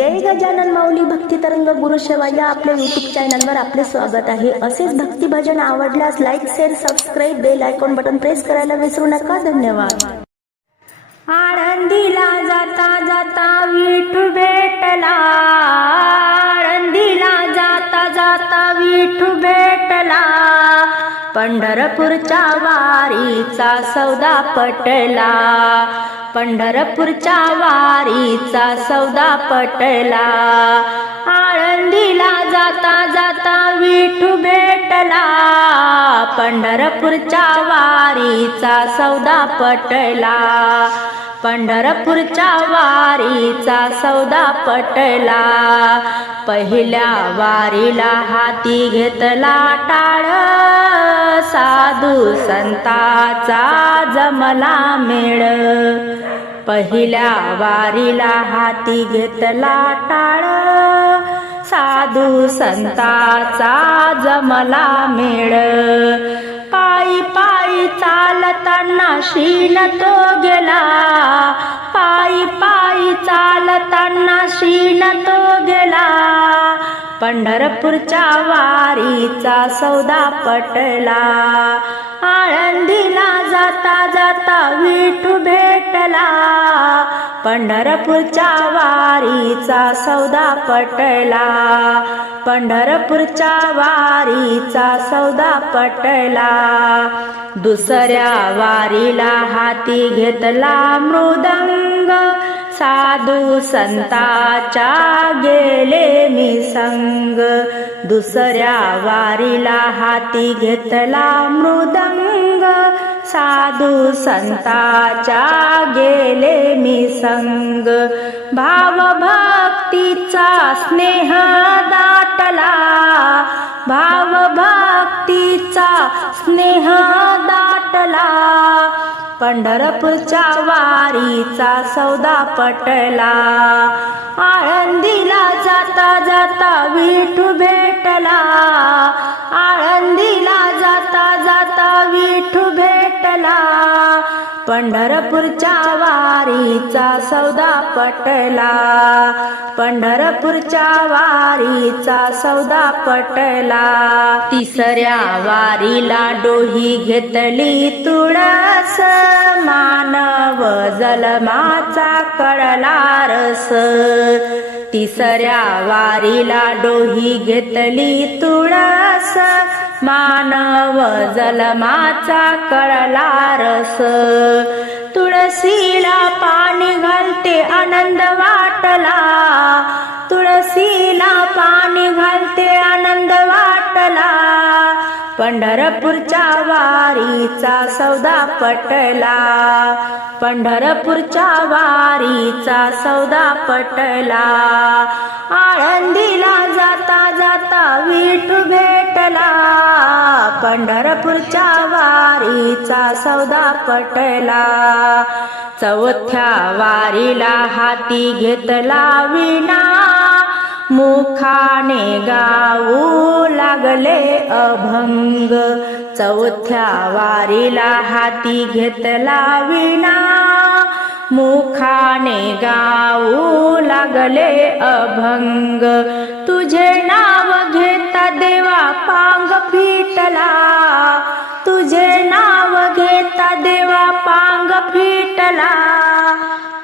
जय गजानन माऊली भक्ती तरंग गुरुसेवा या आपल्या युट्यूब चॅनलवर आपले स्वागत आहे. असेच भक्ती भजन आवडल्यास like share subscribe bell icon button press करायला विसरू नका. धन्यवाद. आनंदीला जाता जाता विठू भेटला. आनंदीला जाता जाता विठू भेट पंढरपूरच्या वारीचा सौदा पटला. पंढरपूरच्या वारीचा सौदा पटला. आळंदीला जाता जाता विठू भेटला. पंढरपूरच्या वारीचा सौदा पटला. पंढरपूरच्या वारीचा सौदा पटला. पहिल्या वारीला हाती घेतला टाळ. साधू संताचा जमला मेळ. पहिल्या वारीला हाती घेतला टाळ. साधू संताचा जमला मेळ. पायी पायी चालताना शील तो गेला. पायी पायी चालताना शील तो पंढरपूरच्या वारीचा सौदा पटला. आळंदीला जाता जाता विठू भेटला. पंढरपूरच्या वारीचा सौदा पटला. पंढरपूरच्या वारीचा सौदा पटला. दुसऱ्या वारीला हाती घेतला मृदंग. साधू संताच्या गेले मी संग. दुसऱ्या वारीला हाती घेतला मृदंग. साधू संताच्या गेले मी संग. भावभक्तीचा स्नेह दाटला. भावभक्तीचा स्नेह दाटला. पंढरपूरच्या वारीचा सौदा पटला. आळंदीला जाता जाता विठू भेटला. आळंदीला जाता जाता विठू भेटला. पंढरपूरच्या वारीचा सौदा पटला. पंढरपूरच्या वारीचा सौदा पटला. तिसऱ्या वारीला डोही घेतली तुळा जलमाचा कळला रस. तिसऱ्या वारीला डोही घेतली तुळस. मानव जलमाचा कळला रस. तुळसीला पाणी घालते आनंद वाटला. तुळसीला पाणी घालते आनंद वाट पंढरपूरच्या वारीचा सौदा पटला. पंढरपूरच्या वारीचा सौदा पटला. आळंदीला जाता जाता विठू भेटला. पंढरपूरच्या वारीचा सौदा पटला. चौथ्या वारीला हाती घेतला विना मुखाने गाऊ लागले अभंग. चौथ्या वारीला हाती घेतला विना मुखाने गाऊ लागले अभंग. तुझे नाव घेता देवा पांग फिटला. तुझे नाव घेता देवा पांग फिटला.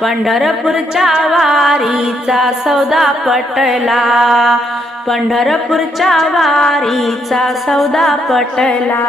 पंढरपूरच्या वारीचा सौदा पटला. पंढरपूरच्या वारीचा सौदा पटला.